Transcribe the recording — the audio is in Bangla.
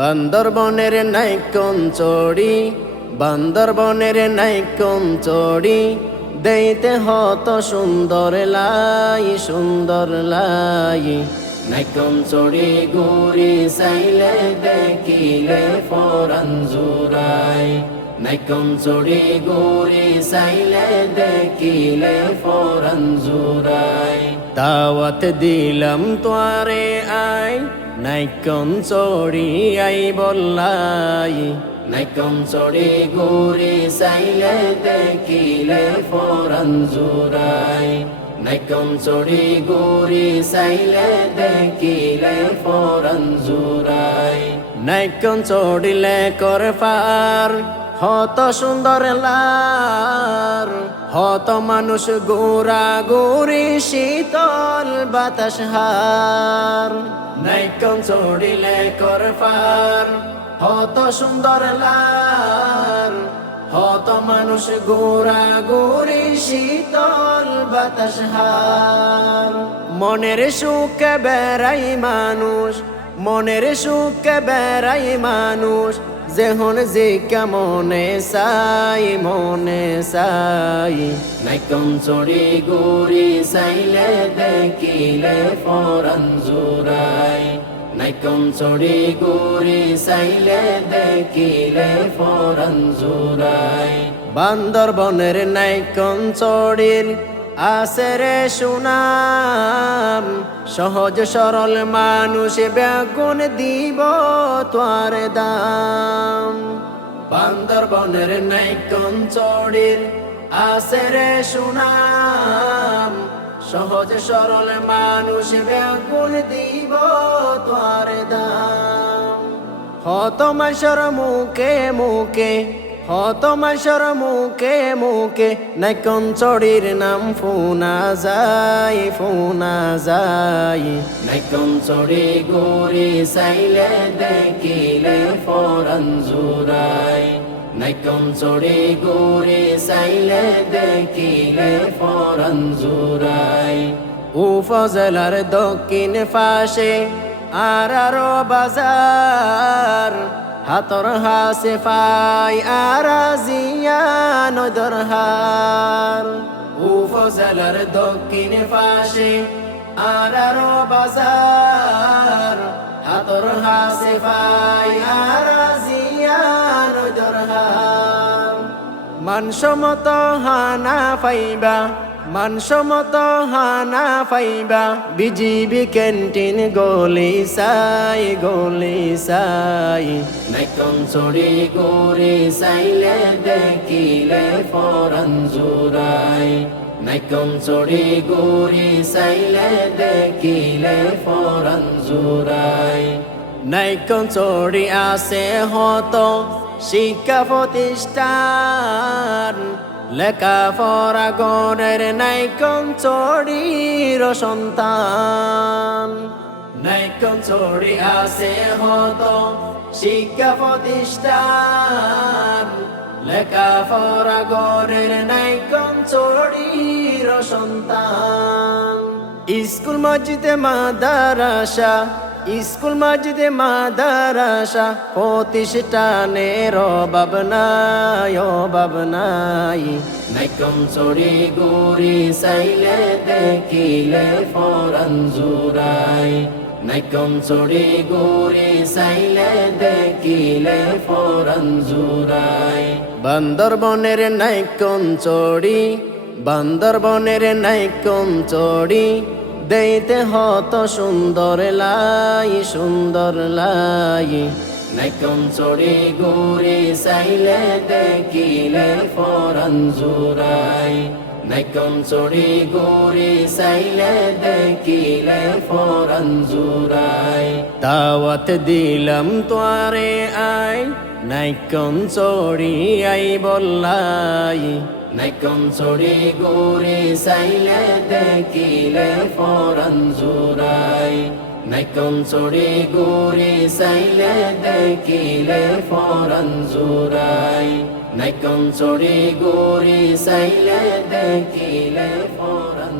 বান্দরবনের নাইকন চড়ি, বান্দরবনের নাইকন চড়ি, দেইতে হত সুন্দর লাই, সুন্দর লাই। নাইকন চড়ি ঘুরি চাইলে দেখিলে পরাণ জুড়াই, নাইকন চড়ি ঘুরি চাইলে দেখিলে পরাণ জুড়াই। দাওয়াত দিলাম তোয়ারে আই, নাইকন চড়ি আই বললাই। নাইকন চড়ি ঘুরি চাইলে দেখিলে পরাণ জুড়াই, নাইকন চড়ি ঘুরি চাইলে দেখিলে পরাণ জুড়াই। নাইকন চড়িলে করে পার হত সুন্দর লার, হত মানুষ গোরা গোরি শীতল বাতাস হার। নাইকন চড়িলে করে পার হত সুন্দর লার, হত মানুষ গোরা গোরি শীতল বাতাস হার। মনের সুখে বেড়াই মানুষ, মনের সুখে বেড়াই মানুষ, যেহন যে কেমনে চাই মনে চাই। নাইকন চড়ি ঘুরি চাইলে দেখিলে পরাণ জুড়াই, নাইকন চড়ি ঘুরি চাইলে দেখিলে পরাণ জুড়াই। বান্দরবনের নাইকন চড়ির আছে রে সুনাম, সহজ সরল মানুষ বেগুন দিব তোয়ার দাম। বান্দরবনের নাইকন চড়ির আছে রে সুনাম, সহজ সরল মানুষ বেগুন দিব তোয়ার দাম। হত মাসর মুখে মুখে, হত মাসর মুখে মুখে, নাইকন চড়ির নাম ফুনা যাই, ফুনা যাই। নাইকন চড়ি ঘুরি চাইলে দেখিলে পরাণ জুড়াই, নাইকন চড়ি ঘুরি চাইলে দেখিলে পরাণ জুড়াই। উপজেলার দক্ষিণ পাশে আরারো বাজার, হাতর হাসে পাই আরাজিয়া নদর হার। উপজেলার দক্ষিণ পাশে আরারো বাজার, হাতর হাসে পাই আরাজিয়া নদর হার। মানসম্মত হানা পাইবা, মানসম্মত হানা পাইবা, বিজিবি ক্যান্টিন গলি সাই, গলি সাই। নাইকন চড়ি ঘুরি চাইলে দেখিলে পরাণ জুড়াই, নাইকন চড়ি ঘুরি চাইলে দেখিলে পরাণ জুড়াই। নাইকন চড়ি আছে হত শিক্ষা প্রতিষ্ঠান, লেখাপড়া গড়ের নাইকন চড়ির সন্তান। নাইকন চড়ি আছে হত শিক্ষা প্রতিষ্ঠান, লেখাপড়া গড়ের নাইকন চড়ির সন্তান। স্কুল মসজিদে মাদ্রাসা, স্কুল মসজিদে মাদ্রাসা, প্রতিষ্ঠানের অভাব নাই, অভাব নাই। নাইকন চড়ি ঘুরি চাইলে দেখিলে পরাণ জুড়াই, নাইকন চড়ি ঘুরি চাইলে দেখিলে পরাণ জুড়াই। বান্দরবনের নাইকন চড়ি, বান্দরবনের নাইকন চড়ি, দেইতে হত সুন্দর লাই, সুন্দর লাই। নাইকন চড়ি ঘুরি চাইলে দেখিলে পরাণ জুড়াই, নাইকন চড়ি ঘুরি চাইলে দেখিলে পরাণ জুড়াই। দাওয়াত দিলাম তোয়ারে আই, নাইকন চড়ি আই বললাই। নাইকন চড়ি ঘুরি চাইলে দেখিলে পরাণ জুড়াই, নাইকন চড়ি ঘুরি চাইলে দেখিলে পরাণ জুড়াই, নাইকন চড়ি ঘুরি চাইলে দেখিলে পরাণ